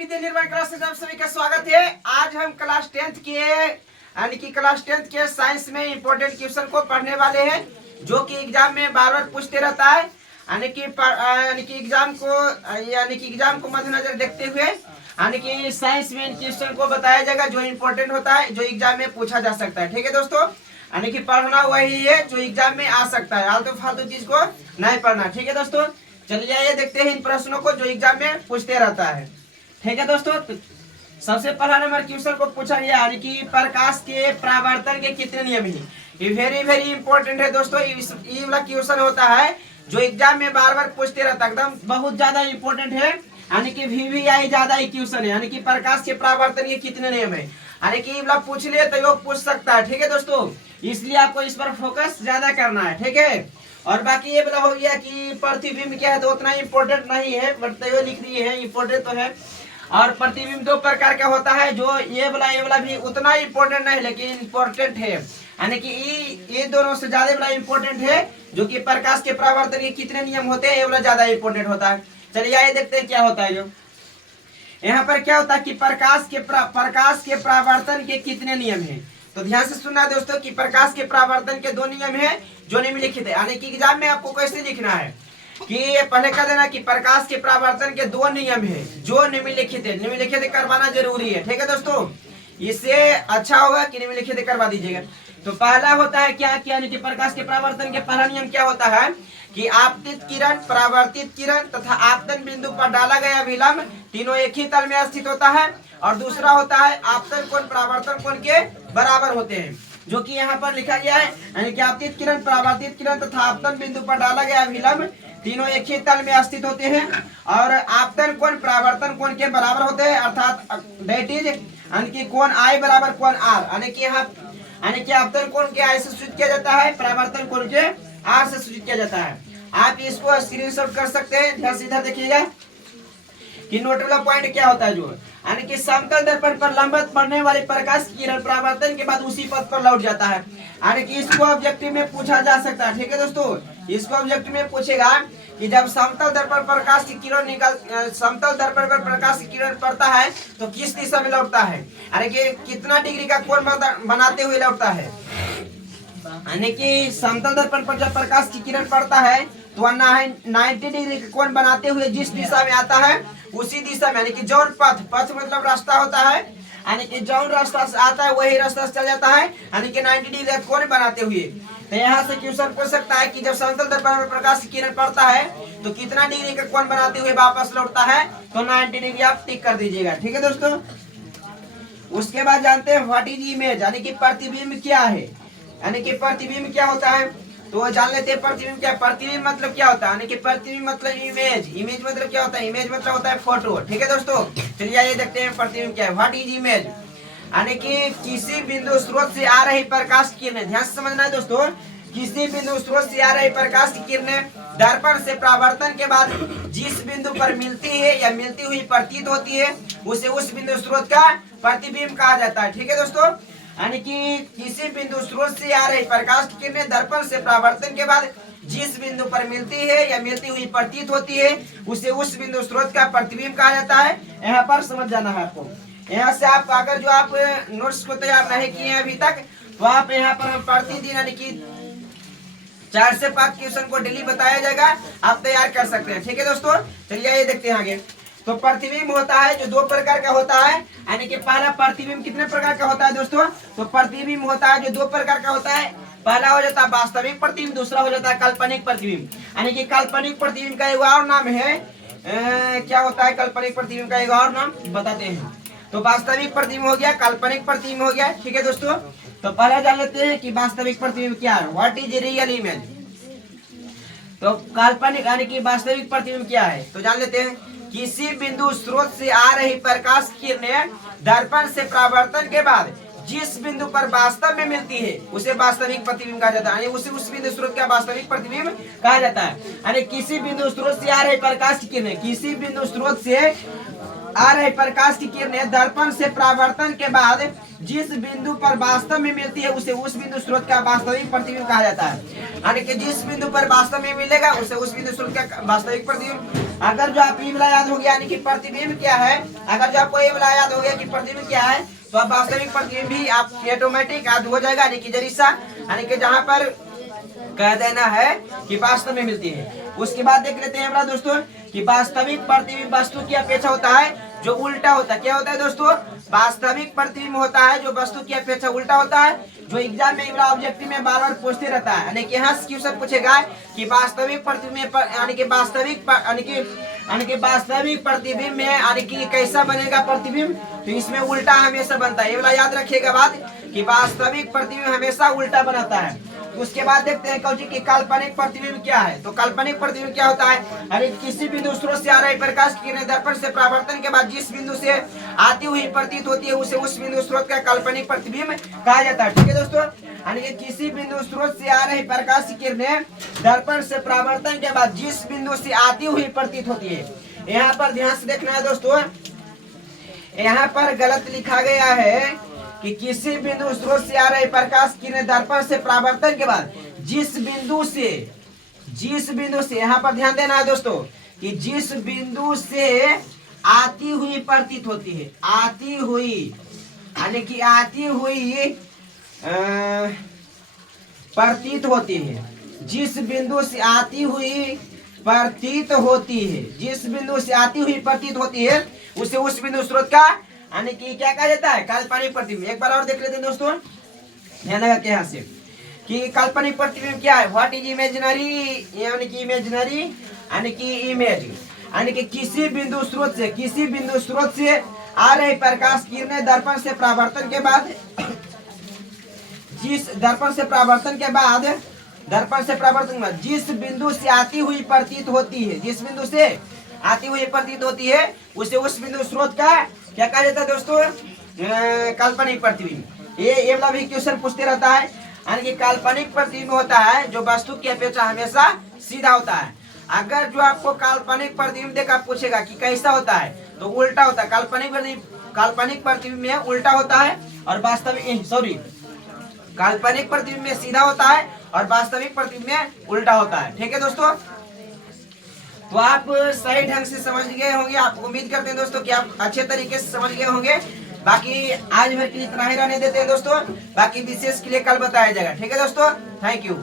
विद्या निर्माण क्लास में आप सभी का स्वागत है। आज हम क्लास 10th के यानी कि क्लास 10th के साइंस में इंपॉर्टेंट क्वेश्चन को पढ़ने वाले हैं, जो कि एग्जाम में बार बार पूछते रहता है। यानी कि एग्जाम को मद्देनजर देखते हुए यानी कि साइंस में क्वेश्चन को बताया जाएगा जो इंपॉर्टेंट होता है, जो एग्जाम में पूछा जा सकता है। ठीक है दोस्तों, यानी कि पढ़ना वही है जो एग्जाम में आ सकता है, आलतू फालतू चीज को नहीं पढ़ना। ठीक है दोस्तों, चलिए आइए देखते हैं इन प्रश्नों को जो एग्जाम में पूछते रहता है। ठीक है दोस्तों, सबसे पहला नंबर क्वेश्चन को पूछा गया यानी कि प्रकाश के परावर्तन के कितने नियम हैं। ये वेरी इंपॉर्टेंट है दोस्तों। ये वाला क्वेश्चन होता है जो एग्जाम में बार बार पूछते रहता है, एकदम बहुत ज्यादा इंपॉर्टेंट है। यानी कि VVI ज्यादा क्वेश्चन है, यानी कि प्रकाश के परावर्तन के कितने नियम है। यानी कि ये पूछ ले तो वो पूछ सकता है। ठीक है दोस्तों, इसलिए आपको इस पर फोकस ज्यादा करना है। ठीक है, और बाकी ये बोला हो गया कि प्रतिबिंब क्या है, तो उतना इम्पोर्टेंट नहीं है, बट तो लिख दिए है, इम्पोर्टेंट तो है। और प्रतिबिंब दो प्रकार का होता है, जो ये वाला भी उतना इम्पोर्टेंट नहीं लेकिन इम्पोर्टेंट है। यानी कि ये दोनों से ज्यादा वाला इम्पोर्टेंट है, जो कि प्रकाश के परावर्तन के कितने नियम होते हैं, ये वाला ज्यादा इम्पोर्टेंट होता है। चलिए आइए देखते हैं क्या होता है। जो यहाँ पर क्या होता है कि प्रकाश के परावर्तन के कितने नियम है। तो ध्यान से सुनना दोस्तों कि प्रकाश के परावर्तन के दो नियम है जो निम्नलिखित है। यानी कि एग्जाम में आपको कैसे लिखना है कि पहले कह देना कि प्रकाश के परावर्तन के दो नियम है जो निम्नलिखित है। निम्नलिखित करवाना जरूरी है। ठीक है दोस्तों, इससे अच्छा होगा कि निम्नलिखित करवा दीजिएगा। तो पहला होता है क्या, यानी कि प्रकाश के परावर्तन के पहला नियम क्या होता है कि आपतित किरण, परावर्तित किरण तथा आपतन बिंदु पर डाला गया विलंब तीनों एक ही तल में स्थित होता है। और दूसरा होता है आपतन कोण परावर्तन कोण के बराबर होते हैं, जो कि यहाँ पर लिखा गया है। यानी कि आपतित किरण, परावर्तित किरण तथा आपतन बिंदु पर डाला गया विलंब तीनों एक ही तल में स्थित होते हैं और आपतन कोण परावर्तन कोण के बराबर होते हैं, अर्थात दैट इज यानी कि कोण I बराबर कोण R। यानी कि यहाँ यानी कि आपतन कोण के I से सूचित किया जाता है, परावर्तन कोण के R से सूचित किया जाता है। आप इसको स्क्रीनशॉट कर सकते हैं। ध्यान से इधर देखिएगा कि नोट वाला पॉइंट क्या होता है। जो यानी कि समतल दर्पण पर लंबवत पड़ने वाले प्रकाश की किरण परावर्तन के बाद उसी पथ पर लौट जाता है। यानी कि इसको ऑब्जेक्टिव में पूछा जा सकता है। ठीक है दोस्तों, इसको ऑब्जेक्टिव में पूछेगा कि जब समतल दर्पण पर प्रकाश की किरण समतल दर्पण पर प्रकाश की किरण पड़ता है तो किस दिशा में लौटता है, यानी कि कितना डिग्री का कोण बनाते हुए लौटता है। यानी कि समतल दर्पण पर जब प्रकाश की किरण पड़ता है तो 90 डिग्री का कोण बनाते हुए जिस दिशा में आता है उसी दिशा में, यानी कि जौन पथ मतलब रास्ता होता है, यानी कि जौन रास्ता से आता है वही रास्ता से चल जाता है, यानी कि 90 डिग्री का कोण बनाते हुए। तो यहाँ से क्वेश्चन पूछ सकता है कि जब समतल दर्पण पर प्रकाश की किरण पड़ता है तो कितना डिग्री का कोण बनाते हुए वापस लौटता है, तो 90 डिग्री आप टिक कर दीजिएगा। ठीक है दोस्तों, उसके बाद जानते हैं व्हाट इज इमेज, यानी कि प्रतिबिंब क्या है। यानी कि प्रतिबिंब क्या होता है तो जान लेते हैं। प्रतिबिंब क्या, प्रतिबिंब मतलब क्या होता है, यानी कि प्रतिबिंब मतलब इमेज। इमेज मतलब क्या होता है, इमेज मतलब होता है फोटो। ठीक है दोस्तों, चलिए आइए देखते हैं प्रतिबिंब क्या है। व्हाट इज इमेज, यानी कि किसी बिंदु स्रोत से आ रही प्रकाश की किरणें, ध्यान से समझना है दोस्तों, किसी बिंदु स्रोत से आ रही प्रकाश की किरणें दर्पण से परावर्तन के बाद जिस बिंदु पर मिलती है या मिलती हुई प्रतीत होती है उसे उस बिंदु स्रोत का प्रतिबिंब कहा जाता है। ठीक है दोस्तों, यानी कि किसी बिंदु स्रोत से आ रही प्रकाश की किरणें दर्पण से परावर्तन के बाद जिस बिंदु पर मिलती है या मिलती हुई प्रतीत होती है उसे उस बिंदु स्रोत का प्रतिबिंब कहा जाता है। यहाँ पर समझ जाना है आपको। यहाँ से आप अगर जो आप नोट्स को तैयार नहीं किए हैं अभी तक, तो आप यहाँ पर हम प्रतिदिन यानी कि 4 से 5 क्वेश्चन को डेली बताया जाएगा, आप तैयार कर सकते हैं। ठीक है दोस्तों, चलिए ये देखते हैं आगे। तो प्रतिबिंब होता है जो दो प्रकार का होता है, यानी कि पहला प्रतिबिंब कितने प्रकार का होता है दोस्तों, तो प्रतिबिंब होता है जो दो प्रकार का होता है। पहला हो जाता है वास्तविक प्रतिबिंब, दूसरा हो जाता है काल्पनिक प्रतिबिंब। यानी कि काल्पनिक प्रतिबिंब का एक और नाम है क्या होता है, काल्पनिक प्रतिबिंब का एक और नाम बताते हैं। तो वास्तविक प्रतिबिंब हो गया, काल्पनिक प्रतिबिंब हो गया। ठीक है दोस्तों, तो पहले जान लेते हैं कि वास्तविक प्रतिबिंब क्या है, व्हाट इज रियल इमेज। तो काल्पनिक यानी कि वास्तविक प्रतिबिंब क्या है, तो जान लेते हैं। किसी बिंदु स्रोत से आ रही प्रकाश की किरणें दर्पण से परावर्तन के बाद जिस बिंदु पर वास्तव में मिलती है उसे वास्तविक प्रतिबिंब कहा जाता है, उसे उस बिंदु स्रोत का वास्तविक प्रतिबिंब कहा जाता है। यानी किसी बिंदु स्रोत से आ रही प्रकाश की किरणें, किसी बिंदु स्रोत से आ रही प्रकाश की किरणें दर्पण से परावर्तन के बाद जिस बिंदु पर वास्तव में मिलती है उसे उस बिंदु स्रोत का वास्तविक प्रतिबिंब कहा जाता है। यानी कि जिस बिंदु पर वास्तव में मिलेगा उसे उस बिंदु स्रोत का वास्तविक प्रतिबिंब अगर जो आप ये वाला याद हो गया यानी कि प्रतिबिंब क्या है, अगर जो आपको ये वाला याद हो गया कि प्रतिबिंब क्या है, तो अब वास्तविक प्रतिबिंब भी आप ऑटोमेटिक याद हो जाएगा, यानी कि जरिसा, यानी कि जहाँ पर कह देना है कि वास्तव में मिलती है। उसके बाद देख लेते हैं हमारा दोस्तों कि वास्तविक प्रतिबिंब वस्तु की अपेक्षा होता है जो उल्टा होता है। क्या होता है दोस्तों? वास्तविक प्रतिबिंब होता है जो वस्तु की अपेक्षा उल्टा होता है, जो एग्जाम में ऑब्जेक्टिव में बार बार पूछते रहता है। यानी कि यहाँ क्वेश्चन पूछेगा कि वास्तविक प्रतिबिंब यानी कि वास्तविक प्रतिबिंब में यानी कि कैसा बनेगा प्रतिबिंब, तो इसमें उल्टा हमेशा बनता है। ये वाला याद रखिएगा बात कि वास्तविक प्रतिबिंब हमेशा उल्टा बनाता है। उसके बाद देखते हैं कौन कि काल्पनिक प्रतिबिंब क्या है। तो काल्पनिक प्रतिबिंब क्या होता है? अरे किसी बिंदु स्रोत से आ रही प्रकाश की किरणें दर्पण से परावर्तन के बाद जिस बिंदु से आती हुई प्रतीत होती है उसे उस बिंदु स्रोत का काल्पनिक प्रतिबिंब कहा जाता है। ठीक है दोस्तों, यानी कि किसी बिंदु स्रोत से आ रही प्रकाश की किरणें दर्पण से परावर्तन के बाद जिस बिंदु से आती हुई प्रतीत होती है। यहाँ पर ध्यान से देखना है दोस्तों, यहाँ पर गलत लिखा गया है कि किसी बिंदु स्रोत से आ रही प्रकाश किरणें दर्पण से परावर्तन के बाद जिस बिंदु से यहाँ पर ध्यान देना है दोस्तों कि जिस बिंदु से आती हुई प्रतीत होती है, आती हुई यानी कि आती हुई प्रतीत होती है, जिस बिंदु से आती हुई प्रतीत होती है, जिस बिंदु से आती हुई प्रतीत होती है उसे उस बिंदु स्रोत का यानी कि क्या कहा जाता है? काल्पनिक प्रतिबिंब। एक बार और देख लेते हैं दोस्तों, ध्यान लगा के यहाँ से कि काल्पनिक प्रतिबिंब क्या है। व्हाट इज इमेजिनरी, यानी कि इमेजिनरी यानी कि इमेज, यानी कि किसी बिंदु स्रोत से आ रही प्रकाश किरणें दर्पण से परावर्तन के बाद जिस बिंदु से आती हुई प्रतीत होती है, जिस बिंदु से आती हुई प्रतीत होती है उसे उस बिंदु स्रोत का क्या कहा जाता है दोस्तों? काल्पनिक प्रतिबिंब। ये वाला भी क्वेश्चन पूछते रहता है, यानी कि काल्पनिक प्रतिबिंब होता है जो वस्तु की अपेक्षा हमेशा सीधा होता है। अगर जो आपको काल्पनिक प्रतिबिंब देखा पूछेगा कि कैसा होता है, तो उल्टा होता है। काल्पनिक प्रतिबिंब में उल्टा होता है और काल्पनिक प्रतिबिंब में सीधा होता है और वास्तविक प्रतिबिंब में उल्टा होता है। ठीक है दोस्तों, तो आप सही ढंग से समझ गए होंगे। आप उम्मीद करते हैं दोस्तों कि आप अच्छे तरीके से समझ गए होंगे। बाकी आज भर के लिए इतना ही रहने देते हैं दोस्तों, बाकी विशेष के लिए कल बताया जाएगा। ठीक है दोस्तों, थैंक यू।